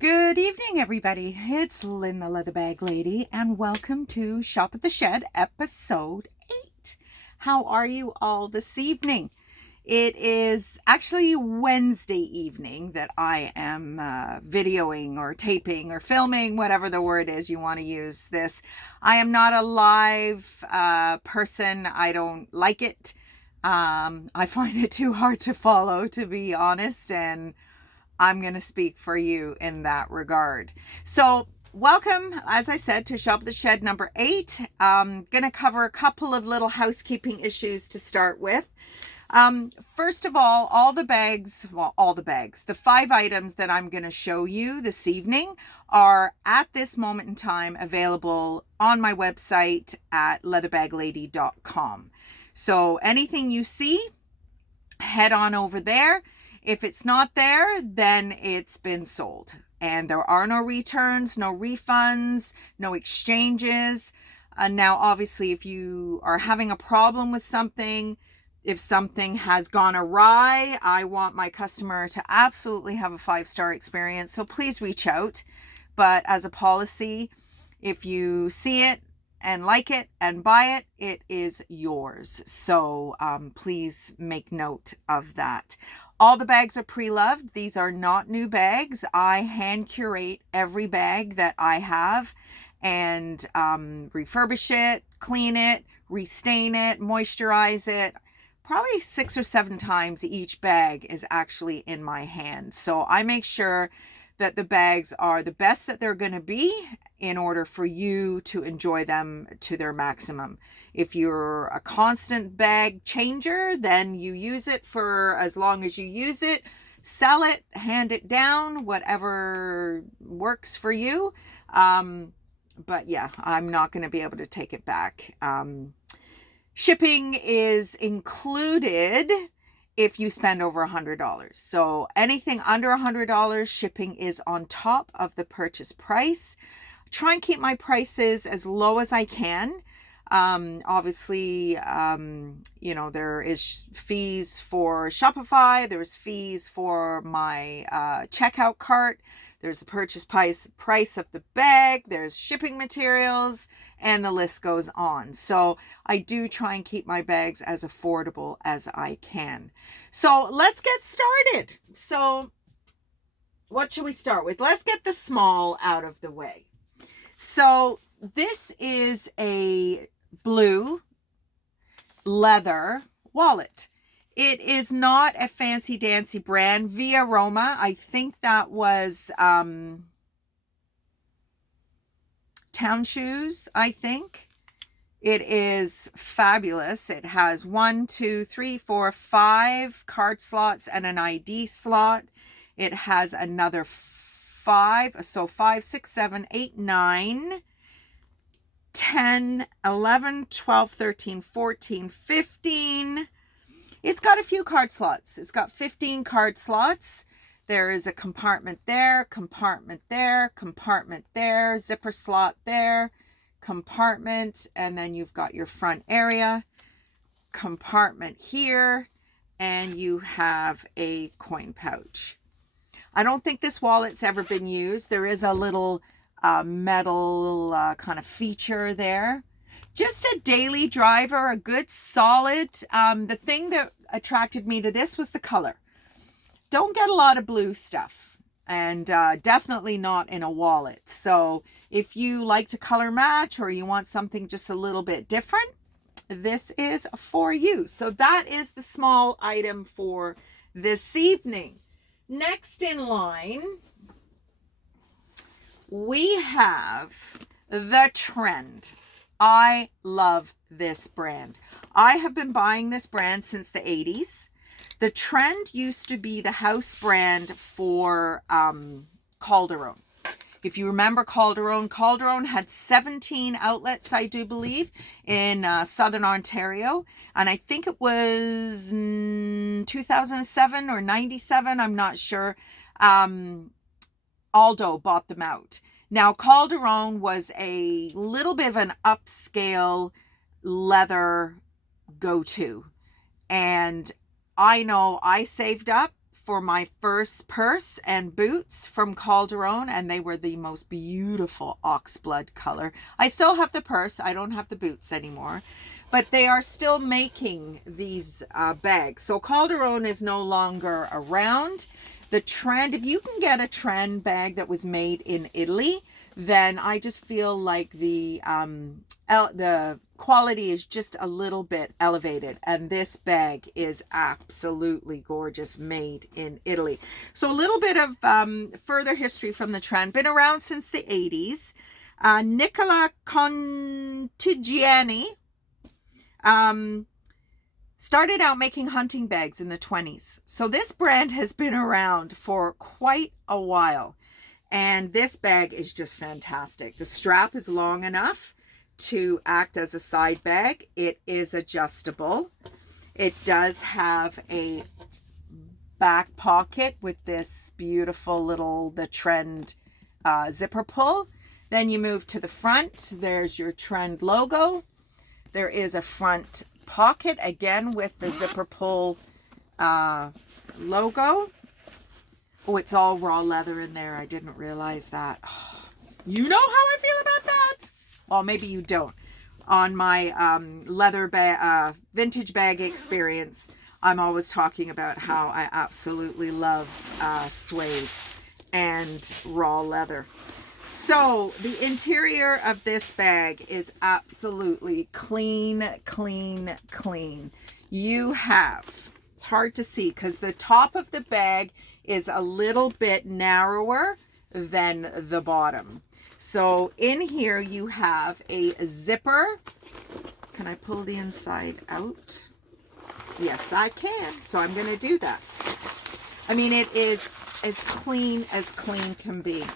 Good evening, everybody. It's Lynn the Leather Bag Lady, and welcome to Shop at the Shed, episode 8. How are you all this evening? It is actually Wednesday evening that I am videoing or taping or filming, whatever the word is you want to use this. I am not a live person. I don't like it. I find it too hard to follow, to be honest, and I'm going to speak for you in that regard. So, welcome, as I said, to Shop at the Shed number 8. I'm going to cover a couple of little housekeeping issues to start with. First of all the bags, the 5 items that I'm going to show you this evening are at this moment in time available on my website at leatherbag-lady.com. So anything you see, head on over there. If it's not there, then it's been sold. And there are no returns, no refunds, no exchanges. Now, obviously, if you are having a problem with something, if something has gone awry, I want my customer to absolutely have a 5-star experience. So please reach out. But as a policy, if you see it and like it and buy it, it is yours. So please make note of that. All the bags are pre-loved. These are not new bags. I hand curate every bag that I have and refurbish it, clean it, restain it, moisturize it. Probably 6 or 7 times each bag is actually in my hand. So I make sure that the bags are the best that they're going to be in order for you to enjoy them to their maximum. If you're a constant bag changer, then you use it for as long as you use it, sell it, hand it down, whatever works for you. But yeah, I'm not going to be able to take it back. Shipping is included if you spend over $100. So anything under $100, shipping is on top of the purchase price. Try and keep my prices as low as I can. Obviously, there is fees for Shopify. There's fees for my checkout cart. There's the purchase price of the bag. There's shipping materials, and the list goes on. So I do try and keep my bags as affordable as I can. So let's get started. So what should we start with? Let's get the small out of the way. So this is a blue leather wallet. It is not a fancy dancy brand. Via Roma. I think that was Town Shoes, I think. It is fabulous. It has 1, 2, 3, 4, 5 card slots and an ID slot. It has another 5. So 5, 6, 7, 8, 9, 10, 11, 12, 13, 14, 15. It's got a few card slots. It's got 15 card slots. There is a compartment there, compartment there, compartment there, zipper slot there, compartment, and then you've got your front area, compartment here, and you have a coin pouch. I don't think this wallet's ever been used. There is a little metal kind of feature there. Just a daily driver, a good solid. The thing that attracted me to this was the color. Don't get a lot of blue stuff, and definitely not in a wallet. So if you like to color match or you want something just a little bit different, this is for you. So that is the small item for this evening. Next in line, we have the Trend. I love this brand. I have been buying this brand since the 80s. The Trend used to be the house brand for Calderone. If you remember Calderone had 17 outlets, I do believe, in Southern Ontario. And I think it was 2007 or 97, I'm not sure. Aldo bought them out. Now, Calderone was a little bit of an upscale leather go-to. And I know I saved up for my first purse and boots from Calderon, and they were the most beautiful oxblood color. I still have the purse. I don't have the boots anymore, but they are still making these bags. So Calderon is no longer around. The trend, if you can get a trend bag that was made in Italy, then I just feel like the quality is just a little bit elevated. And this bag is absolutely gorgeous, made in Italy. So a little bit of further history from the trend. Been around since the 80s. Nicola Contigiani started out making hunting bags in the 20s. So this brand has been around for quite a while. And this bag is just fantastic. The strap is long enough to act as a side bag. It is adjustable. It does have a back pocket with this beautiful little, the Trend zipper pull. Then you move to the front. There's your Trend logo. There is a front pocket, again with the zipper pull logo. Oh, it's all raw leather in there. I didn't realize that. Oh, you know how I feel about that? Well, maybe you don't. On my leather bag, vintage bag experience, I'm always talking about how I absolutely love suede and raw leather. So the interior of this bag is absolutely clean, clean, clean. You have, it's hard to see because the top of the bag is a little bit narrower than the bottom. So in here you have a zipper. Can I pull the inside out? Yes, I can. So I'm going to do that. I mean, it is as clean can be.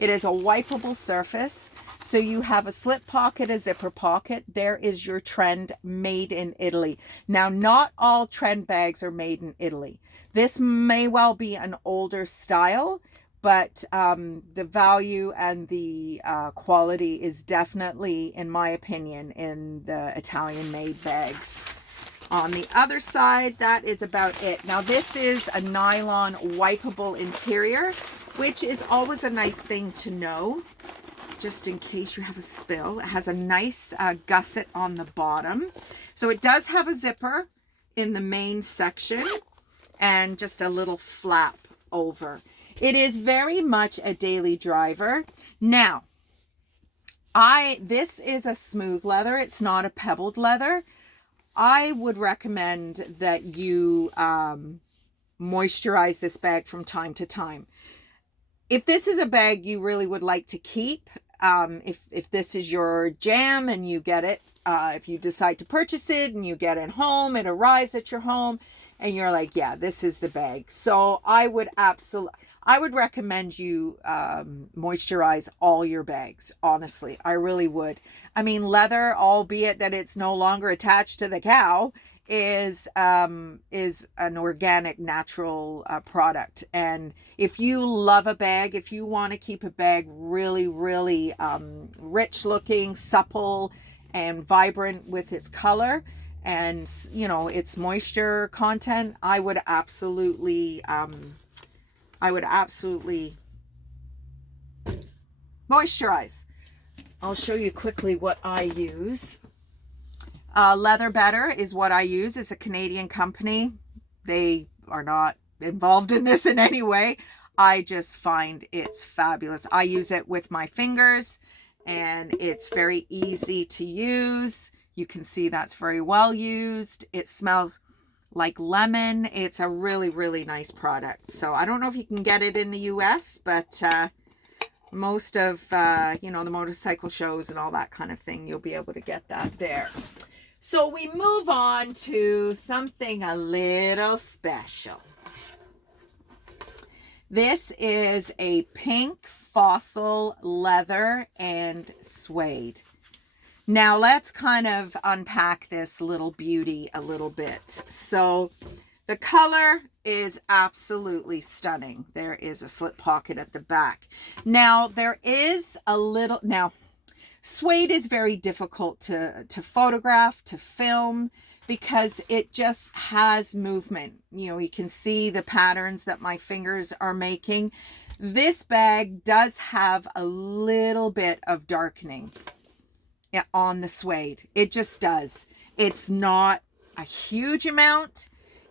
It is a wipeable surface. So you have a slip pocket, a zipper pocket. There is your Trend made in Italy. Now, not all Trend bags are made in Italy. This may well be an older style, but the value and the quality is definitely, in my opinion, in the Italian-made bags. On the other side, that is about it. Now, this is a nylon wipeable interior, which is always a nice thing to know, just in case you have a spill. It has a nice gusset on the bottom. So it does have a zipper in the main section and just a little flap over. It is very much a daily driver. Now, this is a smooth leather. It's not a pebbled leather. I would recommend that you moisturize this bag from time to time. If this is a bag you really would like to keep, if this is your jam and you get it, if you decide to purchase it and you get it home, it arrives at your home and you're like, yeah, this is the bag. So I would recommend you moisturize all your bags. Honestly, I really would. I mean, leather, albeit that it's no longer attached to the cow, is an organic, natural product. And if you love a bag, if you want to keep a bag really, really rich looking, supple, and vibrant with its color and, you know, its moisture content, I would absolutely moisturize. I'll show you quickly what I use. Leather Better is what I use. It's a Canadian company. They are not involved in this in any way. I just find it's fabulous. I use it with my fingers and it's very easy to use. You can see that's very well used. It smells like lemon. It's a really, really nice product. So I don't know if you can get it in the US, but most of, the motorcycle shows and all that kind of thing, you'll be able to get that there. So we move on to something a little special. This is a pink fossil leather and suede. Now let's kind of unpack this little beauty a little bit. So the color is absolutely stunning. There is a slip pocket at the back. Now there is a little, suede is very difficult to photograph, to film, because it just has movement. You can see the patterns that my fingers are making. This bag does have a little bit of darkening on the suede. It just does. It's not a huge amount.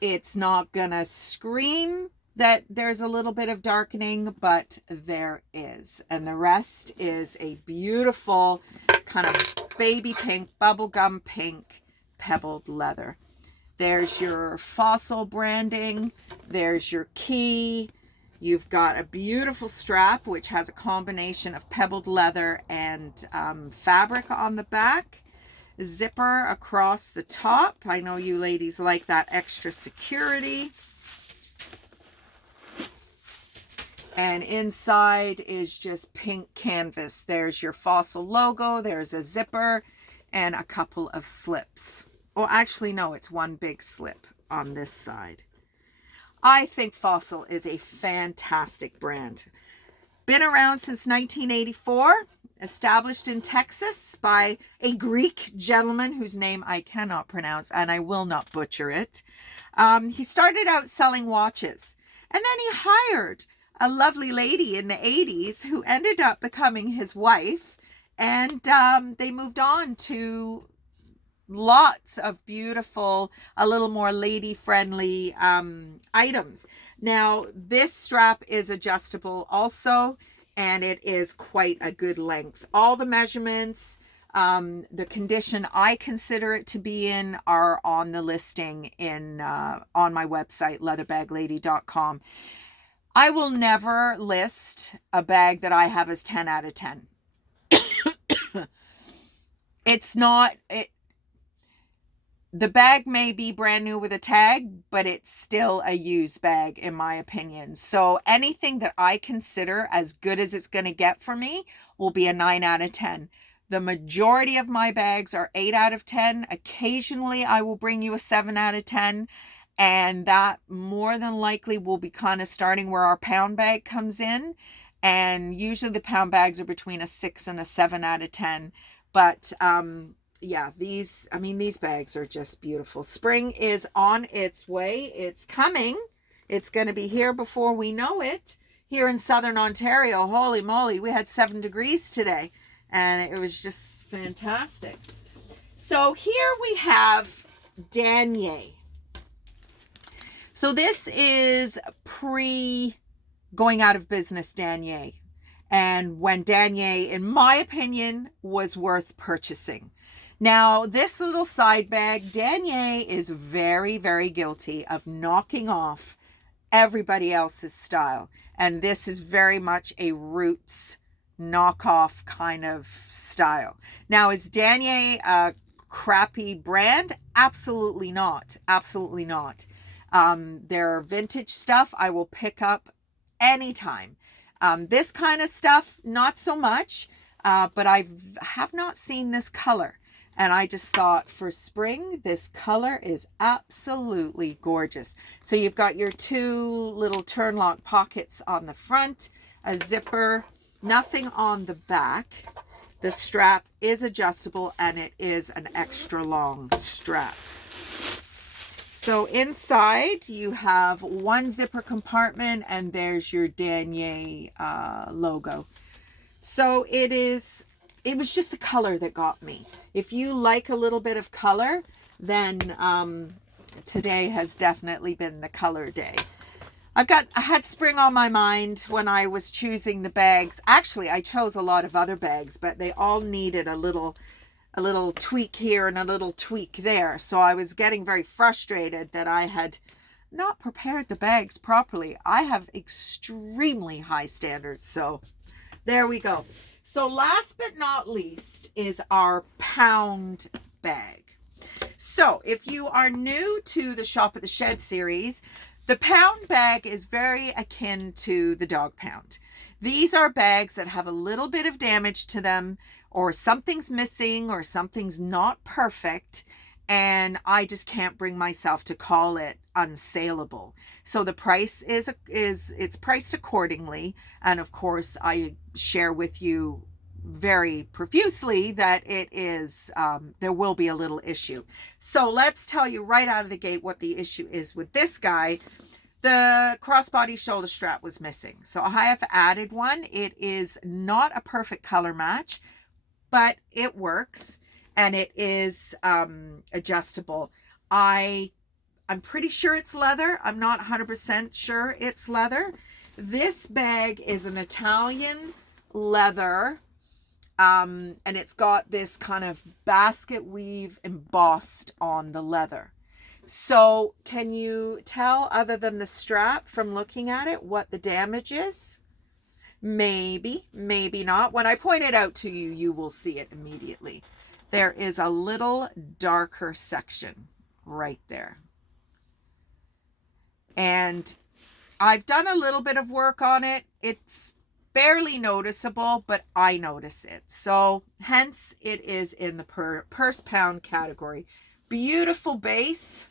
It's not gonna scream that there's a little bit of darkening, but there is. And the rest is a beautiful kind of baby pink, bubblegum pink, pebbled leather. There's your Fossil branding. There's your key. You've got a beautiful strap, which has a combination of pebbled leather and fabric on the back. Zipper across the top. I know you ladies like that extra security. And inside is just pink canvas. There's your Fossil logo. There's a zipper and a couple of slips. Oh, actually, no, it's one big slip on this side. I think Fossil is a fantastic brand. Been around since 1984, established in Texas by a Greek gentleman whose name I cannot pronounce, and I will not butcher it. He started out selling watches, and then he hired a lovely lady in the 80s who ended up becoming his wife, and they moved on to lots of beautiful, a little more lady-friendly items. Now, this strap is adjustable also, and it is quite a good length. All the measurements, the condition I consider it to be in, are on the listing on my website, leatherbag-lady.com. I will never list a bag that I have as 10 out of 10. It's not... The bag may be brand new with a tag, but it's still a used bag in my opinion. So anything that I consider as good as it's going to get for me will be a 9 out of 10. The majority of my bags are 8 out of 10. Occasionally I will bring you a 7 out of 10. And that more than likely will be kind of starting where our pound bag comes in. And usually the pound bags are between a 6 and a 7 out of 10. But, yeah, these bags are just beautiful. Spring is on its way. It's coming. It's going to be here before we know it. Here in Southern Ontario, holy moly, we had 7 degrees today. And it was just fantastic. So here we have Danier. So this is pre-going out of business Danier. And when Danier, in my opinion, was worth purchasing. Now, this little side bag, Danier is very, very guilty of knocking off everybody else's style. And this is very much a Roots knockoff kind of style. Now, is Danier a crappy brand? Absolutely not. Absolutely not. Their vintage stuff I will pick up anytime. This kind of stuff, not so much, but I have not seen this color. And I just thought for spring, this color is absolutely gorgeous. So you've got your 2 little turn lock pockets on the front, a zipper, nothing on the back. The strap is adjustable and it is an extra long strap. So inside you have 1 zipper compartment and there's your Danier logo. So it was just the color that got me. If you like a little bit of color, then today has definitely been the color day. I had spring on my mind when I was choosing the bags. Actually, I chose a lot of other bags, but they all needed a little tweak here and a little tweak there. So I was getting very frustrated that I had not prepared the bags properly. I have extremely high standards. So there we go. So last but not least is our pound bag. So if you are new to the Shop at the Shed series, the pound bag is very akin to the dog pound. These are bags that have a little bit of damage to them, or something's missing, or something's not perfect, and I just can't bring myself to call it unsaleable. So the price it's priced accordingly, and of course I share with you very profusely that it is, there will be a little issue. So let's tell you right out of the gate what the issue is with this guy. The crossbody shoulder strap was missing. So I have added one. It is not a perfect color match, but it works, and it is adjustable. I'm pretty sure it's leather. I'm not 100% sure it's leather. This bag is an Italian leather, and it's got this kind of basket weave embossed on the leather. So can you tell, other than the strap, from looking at it, what the damage is? Maybe, maybe not. When I point it out to you, you will see it immediately. There is a little darker section right there. And I've done a little bit of work on it. It's barely noticeable, but I notice it. So hence it is in the purse pound category. Beautiful base.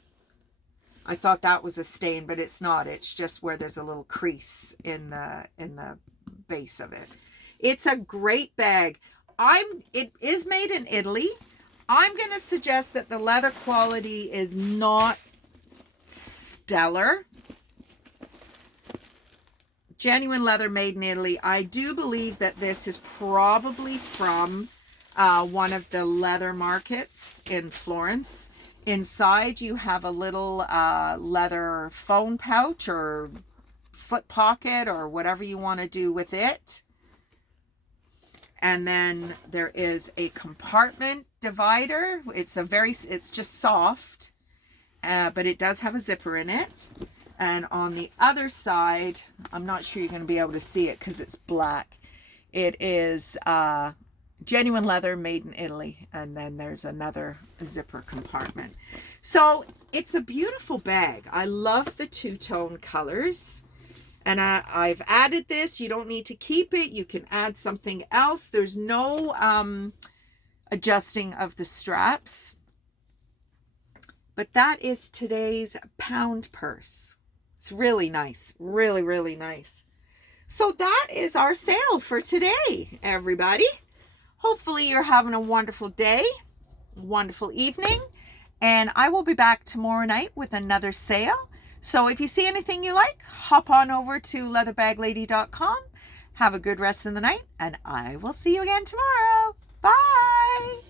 I thought that was a stain, but it's not. It's just where there's a little crease in the base of it. It's a great bag. It is made in Italy. I'm going to suggest that the leather quality is not stellar. Genuine leather made in Italy. I do believe that this is probably from one of the leather markets in Florence. Inside you have a little leather phone pouch or slip pocket or whatever you want to do with it. And then there is a compartment divider. It's just soft, but it does have a zipper in it. And on the other side, I'm not sure you're going to be able to see it because it's black. It is genuine leather made in Italy. And then there's another zipper compartment. So it's a beautiful bag. I love the two-tone colors. And I've added this. You don't need to keep it. You can add something else. There's no adjusting of the straps. But that is today's pound purse. It's really nice. Really, really nice. So that is our sale for today, everybody. Hopefully you're having a wonderful day, wonderful evening. And I will be back tomorrow night with another sale. So if you see anything you like, hop on over to leatherbag lady.com. Have a good rest of the night, and I will see you again tomorrow. Bye.